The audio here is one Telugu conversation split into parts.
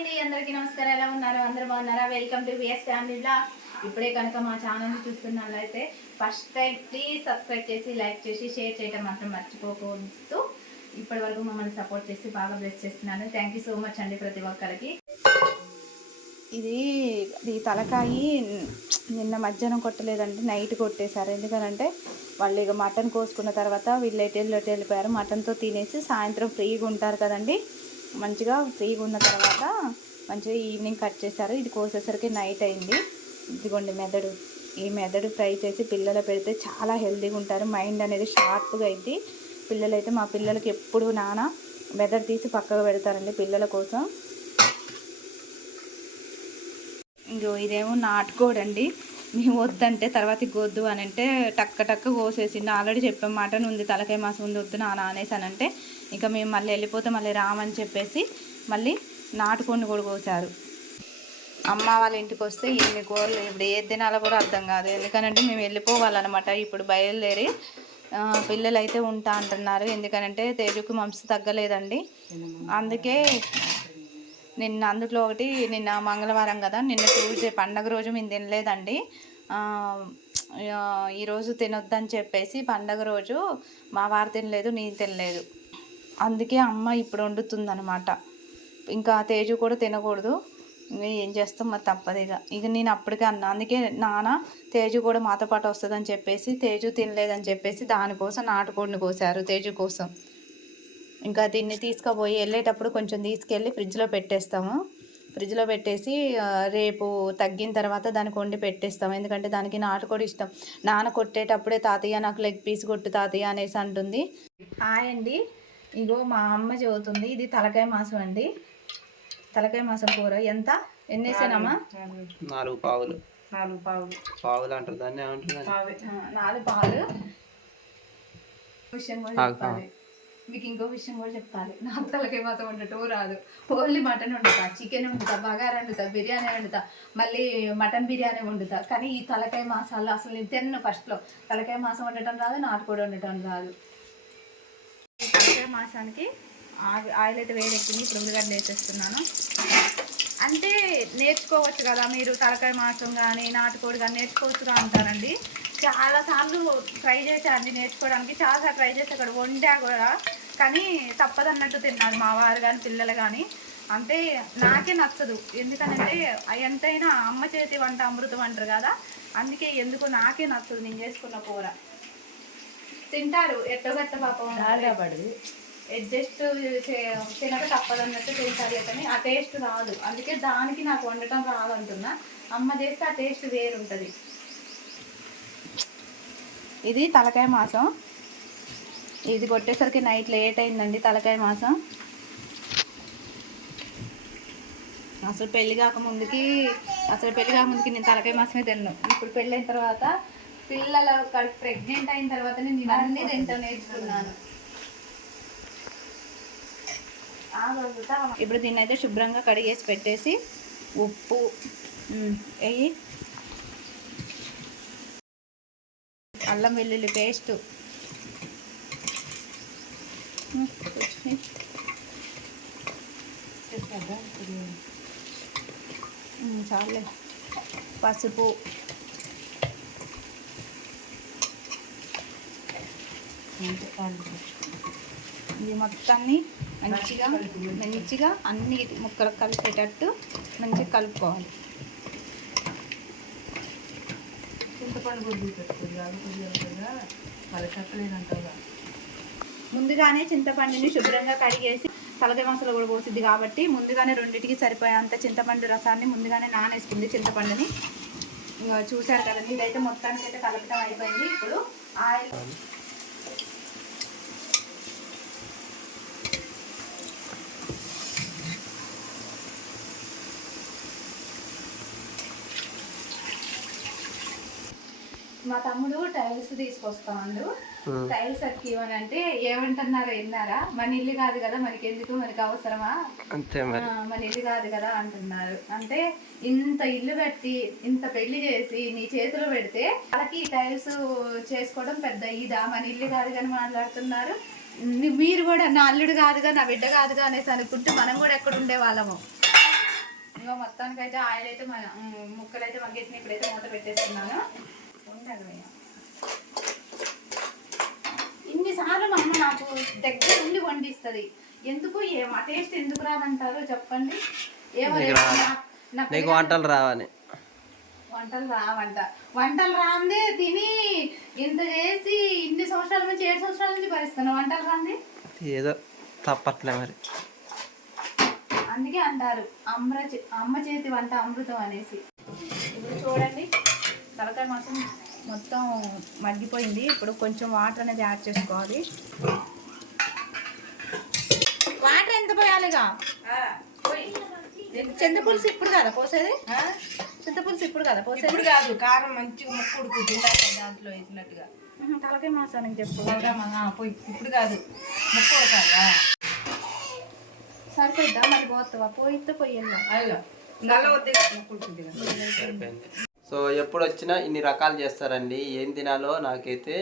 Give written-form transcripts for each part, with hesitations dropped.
అండి అందరికీ నమస్కారం. ఎలా ఉన్నారు? అందరూ బాగున్నారా? Welcome to VS family blogs. ఇప్పుడే కనుక మా ఛానల్ చూస్తున్నట్లయితే ఫస్ట్ టైం ప్లీజ్ సబ్స్క్రైబ్ చేసి లైక్ చేసి షేర్ చేయడం మాత్రం మర్చిపోకూడదు. ఇప్పటి వరకు మమ్మల్ని సపోర్ట్ చేసి బాగా బ్లెస్ చేస్తున్నాను. థ్యాంక్ యూ సో మచ్ అండి ప్రతి ఒక్కరికి. ఈ తలకాయి నిన్న మధ్యాహ్నం కొట్టలేదండి, నైట్ కొట్టేశారు. ఎందుకనంటే వాళ్ళు ఇక మటన్ కోసుకున్న తర్వాత వీళ్ళు ఎటు వెళ్ళిపోయారు. మటన్తో తినేసి సాయంత్రం ఫ్రీగా ఉంటారు కదండి, మంచిగా ఫ్రీగా ఉన్న తర్వాత మంచిగా ఈవినింగ్ కట్ చేశారు. ఇది కోసేసరికి నైట్ అయింది. ఇదిగోండి మెదడు. ఈ మెదడు ఫ్రై చేసి పిల్లలు పెడితే చాలా హెల్తీగా ఉంటారు. మైండ్ అనేది షార్ప్గా అయింది. పిల్లలైతే మా పిల్లలకి ఎప్పుడు నాన్న మెదడు తీసి పక్కకు పెడతారండి పిల్లల కోసం. ఇంకో ఇదేమో నాటుకోడండి. మేము వద్దంటే తర్వాత గొద్దు అని అంటే టక్క కోసేసింది. ఆల్రెడీ చెప్పాం మటన్ ఉంది, తలకాయ మాసం ఉంది, వద్దు నాన్న అనేసానంటే ఇంకా మేము మళ్ళీ వెళ్ళిపోతే మళ్ళీ రామని చెప్పేసి మళ్ళీ నాటుకొని కూడా కోసారు. అమ్మ వాళ్ళ ఇంటికి వస్తే ఎన్ని కూరలు ఇప్పుడు ఏ తినాలో కూడా అర్థం కాదు. ఎందుకనంటే మేము వెళ్ళిపోవాలన్నమాట. ఇప్పుడు బయలుదేరి పిల్లలు అయితే ఉంటా అంటున్నారు. ఎందుకనంటే తేజుకు మంసు తగ్గలేదండి. అందుకే అందులో ఒకటి నిన్న మంగళవారం కదా, నిన్న ట్యూస్డే పండగ రోజు మేము తినలేదండి. ఈరోజు తినొద్దని చెప్పేసి పండగ రోజు మా వారు తినలేదు, నేను తినలేదు. అందుకే అమ్మ ఇప్పుడు వండుతుందనమాట. ఇంకా తేజు కూడా తినకూడదు. ఏం చేస్తాం మరి, తప్పదు. ఇక నేను అప్పటికే అన్నా. అందుకే నాన్న తేజు కూడా మాతో పాటు వస్తుందని చెప్పేసి తేజు తినలేదని చెప్పేసి దానికోసం నాటుకోడిని కోసారు తేజు కోసం. ఇంకా దీన్ని తీసుకుపోయి వెళ్ళేటప్పుడు కొంచెం తీసుకెళ్ళి ఫ్రిడ్జ్లో పెట్టేస్తాము. ఫ్రిడ్జ్లో పెట్టేసి రేపు తగ్గిన తర్వాత దానికి వండి పెట్టేస్తాము. ఎందుకంటే దానికి నాటుకోడి ఇష్టం. నాన్న కొట్టేటప్పుడే తాతయ్య నాకు లెగ్ పీస్ కొట్టు తాతయ్య అనేసి అంటుంది. హాయ్ అండి, ఇగో మా అమ్మ చెబుతుంది. ఇది తలకాయ మాసం అండి. తలకాయ మాసం కూర ఎంత ఎన్నేసానమ్మా? 4 పావులు. 4 పావులు అంటారు దాన్ని. 4 పావులు. విషయం కూడా చెప్పాలి మీకు, ఇంకో విషయం కూడా చెప్పాలి. నాకు తలకాయ మాసం వండటం రాదు. ఓన్లీ మటన్ వండుతా, చికెన్ వండుతా, బగారా వండుతా, బిర్యానీ వండుతా, మళ్ళీ మటన్ బిర్యానీ వండుతా. కానీ ఈ తలకాయ మాసాలు అసలు నేను తిన్ను. ఫస్ట్లో తలకాయ మాసం వండటం రాదు, నాటుకోడి వండటం రాదు. తలకాయ మాసానికి ఆయిల్ అయితే వేడెక్కింది. ఇప్పుడు ఉల్లిగడ్డ వేసేస్తున్నాను. అంటే నేర్చుకోవచ్చు కదా మీరు, తలకాయ మాసం కానీ నాటుకోడి కానీ నేర్చుకోవచ్చుగా అంటారండి. చాలాసార్లు ట్రై చేశానండి నేర్చుకోవడానికి. చాలాసార్లు ట్రై చేసి అక్కడ వండా కూడా, కానీ తప్పదన్నట్టు తిన్నారు మా వారు కానీ పిల్లలు కానీ. అంటే నాకే నచ్చదు. ఎందుకనంటే ఎంతైనా అమ్మ చేతి వంట అమృతం అంటారు కదా, అందుకే ఎందుకో నాకే నచ్చదు నేను చేసుకున్న కూర. తింటారు ఎట్టగట్ట పాపం, అడ్జస్ట్ తినక తప్పదన్నట్టు తింటారు కానీ ఆ టేస్ట్ రాదు. అందుకే దానికి నాకు వండటం రాదు అంటున్నా. అమ్మ చేస్తే ఆ టేస్ట్ వేరుంటుంది. ఇది తలకాయ మాసం. ఇది కొట్టేసరికి నైట్ లేట్ అయిందండి. తలకాయ మాసం అసలు పెళ్ళి కాకముందుకి నేను తలకాయ మాసమే తిన్నాను. ఇప్పుడు పెళ్ళైన తర్వాత పిల్లలు ప్రెగ్నెంట్ అయిన తర్వాత నేను అన్నీ తింటా నేర్చుకున్నాను. ఇప్పుడు దీన్ని అయితే శుభ్రంగా కడిగేసి పెట్టేసి ఉప్పు వేయి, అల్లం వెల్లుల్లి పేస్టు, చాలే, పసుపు, ఇది మొత్తాన్ని మంచిగా అన్ని ముక్కలు కలిసేటట్టు మంచిగా కలుపుకోవాలి. ముందుగానే చింతపండుని శుభ్రంగా కడిగేసి తలకాయ మాసంలో కూడా పోసిద్ది కాబట్టి ముందుగానే రెండింటికి సరిపోయేంత చింతపండు రసాన్ని ముందుగానే నానేసుకుంది. చింతపండుని చూసారు కదండి. ఇదైతే మొత్తానికి అయితే కలపడం అయిపోయింది. ఇప్పుడు ఆయిల్ మా తమ్ముడు టైల్స్ తీసుకొస్తామండు. టైల్స్ అట్టివని అంటే ఏమంటున్నారో విన్నారా? మన ఇల్లు కాదు కదా, మనకి ఎందుకు, మనకి అవసరమా, మన ఇల్లు కాదు కదా అంటున్నారు. అంటే ఇంత ఇల్లు కట్టి ఇంత పెళ్లి చేసి నీ చేతిలో పెడితే వాళ్ళకి టైల్స్ చేసుకోవడం పెద్ద ఇదా, మన ఇల్లు కాదు కానీ మాట్లాడుతున్నారు. మీరు కూడా నా అల్లుడు కాదుగా, నా బిడ్డ కాదుగా అనేసి అనుకుంటే మనం కూడా ఎక్కడ ఉండే వాళ్ళము. ఇంకా మొత్తానికి అయితే ఆయిల్ అయితే ముక్కలు అయితే మగ్గేసిన ఇప్పుడైతే మూత పెట్టేస్తున్నాను. ఉండాలి ఇన్నిసార్లు మా అమ్మ నాకు దగ్గర ఉండి వండిస్తుంది. ఎందుకు మా టేస్ట్ ఎందుకు రాదంటారో చెప్పండి. నీకు వంటలు రావని. వంటలు రావంట. వంటలు రాందే తిని ఇంత చేసి ఇన్ని సంవత్సరాల నుంచి 7 సంవత్సరాల నుంచి భరిస్తాను. వంటలు రాంది ఏదో తప్పట్లే మరి. అందుకే అంటారు అమ్మ చేతి వంట అమృతం అనేసి. ఇప్పుడు చూడండి తలకాయ మాసం మొత్తం మగ్గిపోయింది. ఇప్పుడు కొంచెం వాటర్ అనేది యాడ్ చేసుకోవాలి. వాటర్ ఎంత పోయాలిగా? చింతపులుసు ఇప్పుడు కదా పోసేది? చింతపులుసు ఇప్పుడు కదా పోసేది? ఇప్పుడు కాదు, కారం మంచిగా ముక్కు ఉడుకుతుంది దాంట్లో వేసినట్టుగా. తలకాయ మాసానికి చెప్పు. పోయి ఇప్పుడు కాదు, ముక్కు ఉడకాలా? సరిపోద్దా మరి? పోతావా? పోయితే పొయ్యల్లా. అయ్యో నల్ల వద్దే ముక్కు ఉడుకుతుంది కదా. సో ఎప్పుడు వచ్చినా ఇన్ని రకాలు చేస్తారండి. ఏం తినాలో నాకైతే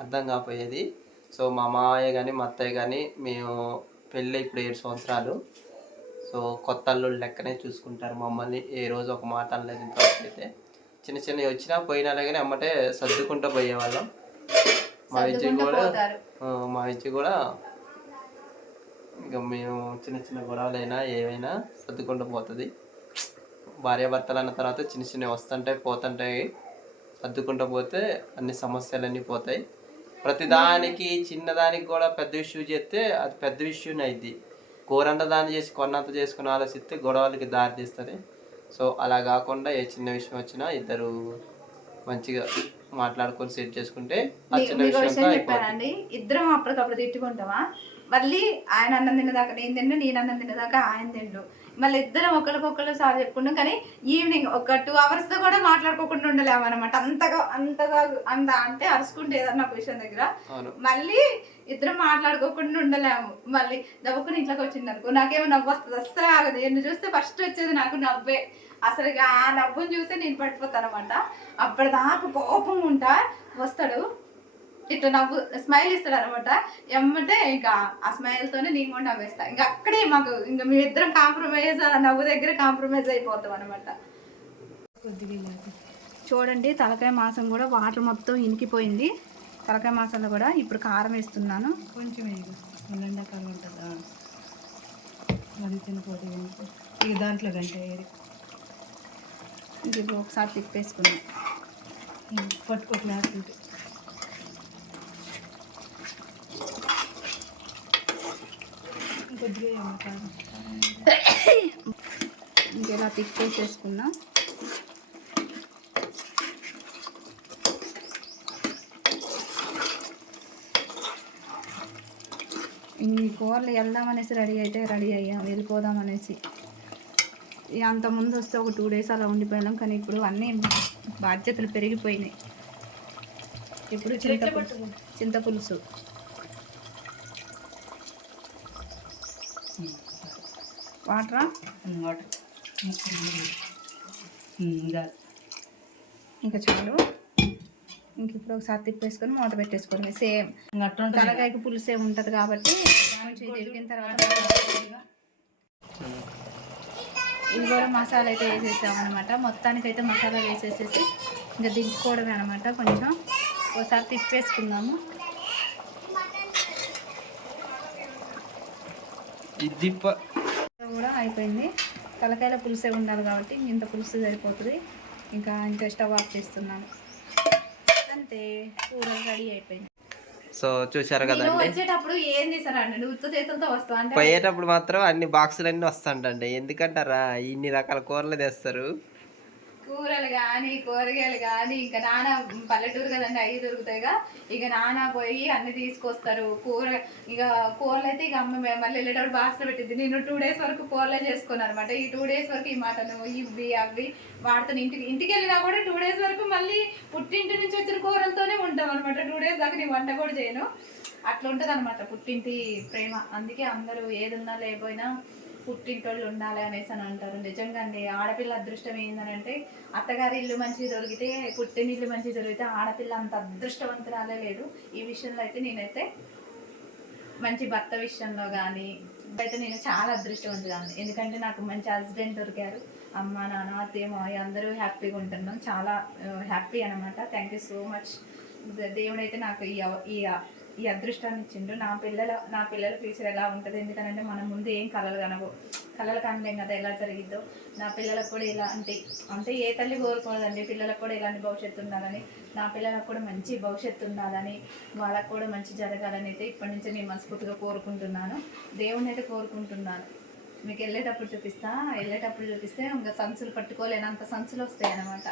అర్థం కాకపోయేది. సో మా మామయ్య కానీ మా అత్తయ్య కానీ మేము పెళ్ళి ఇప్పుడు 7 సంవత్సరాలు. సో కొత్త అల్లుళ్ళు లెక్కనే చూసుకుంటారు మమ్మల్ని. ఏ రోజు ఒక మాట అనలేదు ఇంతవరకు అయితే. చిన్న చిన్నవి వచ్చినా పోయినా కానీ అమ్మటే సర్దుకుంటూ పోయేవాళ్ళం. మా విద్య కూడా ఇంకా మేము చిన్న చిన్న గొడవలైనా ఏవైనా సర్దుకుంటూ పోతుంది. భార్యాభర్తలు అన్న తర్వాత చిన్న చిన్నవి వస్తుంటాయి పోతుంటాయి. సర్దుకుంటూ పోతే అన్ని సమస్యలన్నీ పోతాయి. ప్రతిదానికి చిన్నదానికి కూడా పెద్ద ఇష్యూ చేస్తే అది పెద్ద ఇష్యూని అయింది. కూరంట దాన్ని చేసి కొన్నంత చేసుకుని ఆలోచిస్తే గొడవలకి దారి తీస్తుంది. సో అలా కాకుండా ఏ చిన్న విషయం వచ్చినా ఇద్దరు మంచిగా మాట్లాడుకొని సెట్ చేసుకుంటే ఆ చిన్న విషయం చెప్పానండి. ఇద్దరం అప్పటికప్పుడు తిట్టుకుంటామా? మళ్ళీ ఆయన అన్నం తిన్నదాకా నేను తిండు, నేను అన్నం తిన్నదాకా ఆయన తిండు. మళ్ళీ ఇద్దరం ఒకరికొకరు సార్ చెప్పుకుంటాం. కానీ ఈవినింగ్ ఒక 2 hours కూడా మాట్లాడుకోకుండా ఉండలేము అనమాట. అంత అంటే అరుచుకుంటే ఏదన్నా ఒక విషయం దగ్గర మళ్ళీ ఇద్దరం మాట్లాడుకోకుండా ఉండలేము. మళ్ళీ నవ్వుకుని ఇంట్లోకి వచ్చింది అనుకో నాకేమో నవ్వు వస్తుంది. అస్సలు ఆగదు. నేను చూస్తే ఫస్ట్ వచ్చేది నాకు నవ్వే. అసలు ఆ నవ్వుని చూస్తే నేను పడిపోతాను అనమాట. అప్పటిదాకా కోపం ఉంటా వస్తాడు ఇట్లా నవ్వు స్మైల్ ఇస్తాడు అనమాట. ఎమ్మటే ఇంకా ఆ స్మైల్తోనే నేను కూడా నవ్వేస్తా. ఇంకా అక్కడే మాకు ఇంకా మేమిద్దరం కాంప్రమైజ్, ఆ నవ్వు దగ్గర కాంప్రమైజ్ అయిపోతాం అనమాట. చూడండి తలకాయ మాసం కూడా వాటర్ మొత్తం ఇనికిపోయింది. తలకాయ మాసంలో కూడా ఇప్పుడు కారం వేస్తున్నాను. కొంచెం ఎండాకాలం ఉంటుందా అది తినపోతే ఇక దాంట్లో గంట ఇంక ఇప్పుడు ఒకసారి తిప్పేసుకున్నాం. పట్టుకోట్లేకుంటే కొద్దిగా ఇంకెలా తిప్పేసేసుకున్నా. ఈ కూరలు వెళ్దామనేసి రెడీ అయ్యాం, వెళ్ళిపోదాం అనేసి. అంత ముందు వస్తే ఒక 2 days అలా ఉండిపోయినాం. కానీ ఇప్పుడు అన్నీ బాధ్యతలు పెరిగిపోయినాయి. ఇప్పుడు చింతపులుసు వాటరా ఇంకా చాలు. ఇంక ఇప్పుడు ఒకసారి తిప్పేసుకొని మూత పెట్టేసుకోవడమే. సేమ్ తలకాయకి పులుసే ఉంటుంది కాబట్టి కొంచెం తిరిగిన తర్వాత ఇది కూడా మసాలా అయితే వేసేసామన్నమాట. మొత్తానికైతే మసాలా వేసేసేసి ఇంకా దించుకోవడమే అనమాట. కొంచెం ఒకసారి తిప్పేసుకుందాము. కూడా అయిపోయింది. తలకాయల పులుసే ఉండాలి కాబట్టి ఇంత పులుసు సరిపోతుంది. ఇంకా స్టవ్ ఆఫ్ చేస్తున్నాను. అంతే, కూర రెడీ అయిపోయింది. సో చూసారు కదండి. వచ్చేటప్పుడు ఏం చేశారండి? నువ్వు ఉత్త చేతులతో వస్తావు అంటే పోయేటప్పుడు మాత్రం అన్ని బాక్సులన్నీ వస్తాంటండి. ఎందుకంటారా ఇన్ని రకాల కూరలు తెస్తారు. కూరలు కానీ కూరగాయలు కానీ ఇంకా నాన్న పల్లెటూరు కదండి, అవి దొరుకుతాయిగా. ఇక నాన్న పోయి అన్ని తీసుకొస్తారు. ఇక కూరలు అయితే ఇక అమ్మ మళ్ళీ వెళ్ళేటప్పుడు బాక్స్లో పెట్టింది. నేను 2 days వరకు కూరలే చేసుకున్నాను అనమాట. ఈ 2 days వరకు ఈ మటను ఇవి అవి వాడుతాను. ఇంటికి వెళ్ళినా కూడా 2 days వరకు మళ్ళీ పుట్టింటి నుంచి వచ్చిన కూరలతోనే ఉంటాం అనమాట. 2 days దాకా నేను వంట కూడా చేయను. అట్లా ఉంటుంది అనమాట పుట్టింటి ప్రేమ. అందుకే అందరూ ఏదున్నా లేకపోయినా పుట్టింటోళ్ళు ఉండాలి అనేసి అని అంటారు. నిజంగా అండి, ఆడపిల్ల అదృష్టం ఏంటంటే అత్తగారి ఇల్లు మంచిగా దొరికితే, పుట్టిన ఇల్లు మంచిగా దొరికితే ఆడపిల్ల అంత అదృష్టవంతురాలే లేదు. ఈ విషయంలో అయితే నేనైతే మంచి భర్త విషయంలో కానీ అయితే నేను చాలా అదృష్టవంతురాలు, ఎందుకంటే నాకు మంచి హస్బెండ్ దొరికారు. అమ్మ నాన్న అత్తయ్య మావయ్య అందరూ హ్యాపీగా ఉంటున్నాం, చాలా హ్యాపీ అనమాట. Thank you so much. దేవుడైతే నాకు ఈ అదృష్టాన్ని ఇచ్చిండు. నా పిల్లల ఫ్యూచర్ ఎలా ఉంటుంది, ఎందుకంటే మనం ముందు ఏం కలలు కనలేం కదా ఎలా జరిగిద్దో. నా పిల్లలకు కూడా ఇలా అంటే ఏ తల్లి కోరుకోదండి, పిల్లలకు కూడా ఇలాంటి భవిష్యత్తు ఉండాలని, నా పిల్లలకు కూడా మంచి భవిష్యత్తు ఉండాలని, వాళ్ళకు కూడా మంచి జరగాలని అయితే ఇప్పటి నుంచి నేను మనస్ఫూర్తిగా కోరుకుంటున్నాను. దేవుణ్ణి అయితే కోరుకుంటున్నాను. మీకు వెళ్ళేటప్పుడు చూపిస్తే ఇంకా సంచులు పట్టుకోలేనంత సంచులు వస్తాయి అనమాట.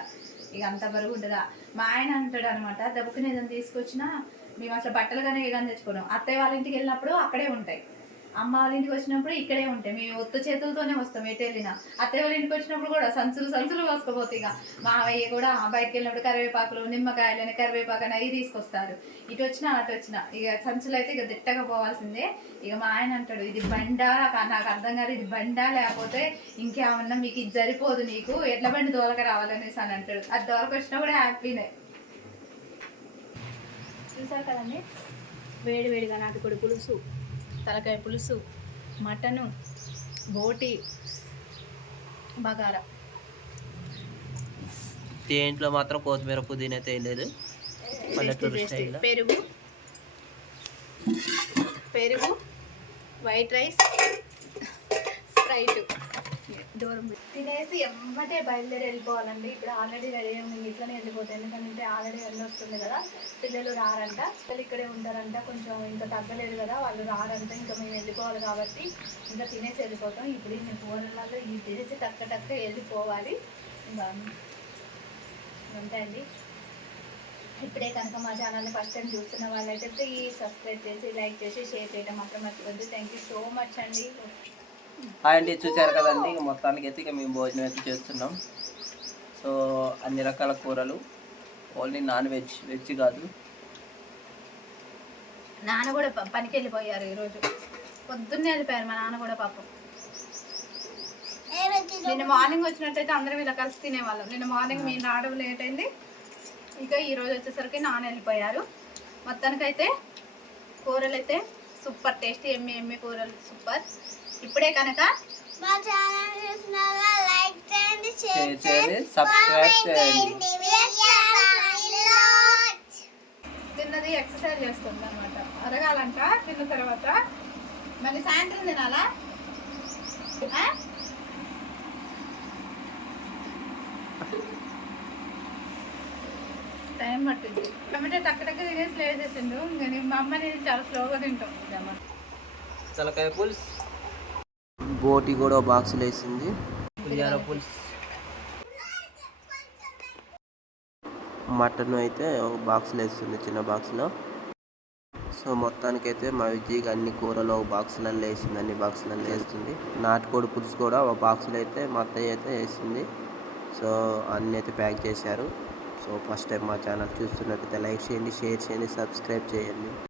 ఇక అంత బరువు ఉండదా. మా ఆయన అంటాడు అనమాట, దెబ్బకి ఏదైనా తీసుకొచ్చినా మేము అసలు బట్టలు కానీ ఏదైనా తెచ్చుకోవడం. అత్తయ్య వాళ్ళ ఇంటికి వెళ్ళినప్పుడు అక్కడే ఉంటాయి, అమ్మ వాళ్ళ ఇంటికి వచ్చినప్పుడు ఇక్కడే ఉంటాయి. మేము ఒత్తు చేతులతోనే వస్తాం ఎటు వెళ్ళినా. అత్తయ్య వాళ్ళ ఇంటికి వచ్చినప్పుడు కూడా సంచులు కోసుకుపోతాయి. ఇక మావయ్య కూడా బయటకు వెళ్ళినప్పుడు కరివేపాకులు, నిమ్మకాయలని, కరివేపాకు అవి తీసుకొస్తారు. ఇటు వచ్చినా అటు వచ్చినా ఇక సంచులు అయితే ఇక దిట్టగా పోవాల్సిందే. ఇక మా ఆయన అంటాడు, ఇది బండా, నాకు అర్థం కాదు, ఇది బండా లేకపోతే ఇంకేమన్నా మీకు ఇది సరిపోదు, నీకు ఎట్ల బండి దోలక రావాలనేసి అని అంటాడు. అది దోలక వచ్చినా కూడా హ్యాపీనే. చూసారు కదండి, వేడివేడిగా నాటుకోడి పులుసు, తలకాయ పులుసు, మటను, బోటి, బగారా. దీంట్లో మాత్రం కొత్తిమీర పుదీనా అయితే వేయలేదు. పెరుగు, వైట్ రైస్, స్ప్రైట్. దూరం తినేసి ఎమ్మటే బయలుదేరి వెళ్ళిపోవాలండి. ఇప్పుడు ఆల్రెడీ రెడీ అయ్యి ఇట్లనే వెళ్ళిపోతాయి, ఎందుకంటే ఆల్రెడీ ఎండ వస్తుంది కదా. పిల్లలు రారంట, పిల్లలు ఇక్కడే ఉంటారంట, కొంచెం ఇంకా తగ్గలేదు కదా, వాళ్ళు రారంట. ఇంకా మేము వెళ్ళిపోవాలి కాబట్టి ఇంకా తినేసి వెళ్ళిపోతాం. ఇప్పుడు నేను ఫోన్లలో ఇది తినేసి టక్క వెళ్ళిపోవాలి. ఇంకా అంతే అండి. ఇప్పుడే కనుక మా ఛానల్ని ఫస్ట్ టైం చూస్తున్న వాళ్ళైతే ప్లీజ్ సబ్స్క్రైబ్ చేసి, లైక్ చేసి, షేర్ చేయడం మాత్రం మర్చిపోద్దు. థ్యాంక్ యూ సో మచ్ అండి. హాయ్ అండి, చూసారు కదండి. ఇక మొత్తానికి అయితే ఇక మేము భోజనం అయితే చేస్తున్నాం. సో అన్ని రకాల కూరలు, ఓన్లీ నాన్ వెజ్ కాదు. నాన్న కూడా పనికి వెళ్ళిపోయారు ఈరోజు, పొద్దున్నే వెళ్ళిపోయారు మా నాన్న కూడా పాపం. నిన్న మార్నింగ్ వచ్చినట్టయితే అందరం ఇలా కలిసి తినేవాళ్ళం. నిన్న మార్నింగ్ మేము రావడం లేట్ అయింది, ఇక ఈరోజు వచ్చేసరికి నాన్న వెళ్ళిపోయారు. మొత్తానికైతే కూరలు అయితే సూపర్ టేస్టీ, ఎమ్మి కూరలు సూపర్. ఇప్పుడే కనుక మా ఛానల్ చూసినారా లైక్ చేయండి, షేర్ చేయండి, సబ్స్క్రైబ్ చేయండి. తిన్నది ఎక్సర్సైజ్ చేస్తుంది అనమాట, అరగాలంట. తిన్న తర్వాత మళ్ళీ సాయంత్రం తినాలా. టైం పట్టింది. టమాటా టక్క తినేసి లేట్ చేసిండు. మా అమ్మ నేను చాలా స్లోగా తింటాం. తలకాయ పులుసు, బోటి కూడా బాక్సులు వేసింది, పులిహార పులుసు, మటన్ అయితే బాక్సులు వేస్తుంది చిన్న బాక్స్లో. సో మొత్తానికైతే మా విజయ్కి అన్ని కూరలు బాక్సులలో వేసింది, అన్ని బాక్సులలో వేస్తుంది. నాటుకోడి పులుసు కూడా ఒక బాక్సులు అయితే మా అత్తయ్య అయితే వేసింది. సో అన్నీ అయితే ప్యాక్ చేశారు. సో ఫస్ట్ టైం మా ఛానల్ చూస్తున్నట్టయితే లైక్ చేయండి, షేర్ చేయండి, సబ్స్క్రైబ్ చేయండి.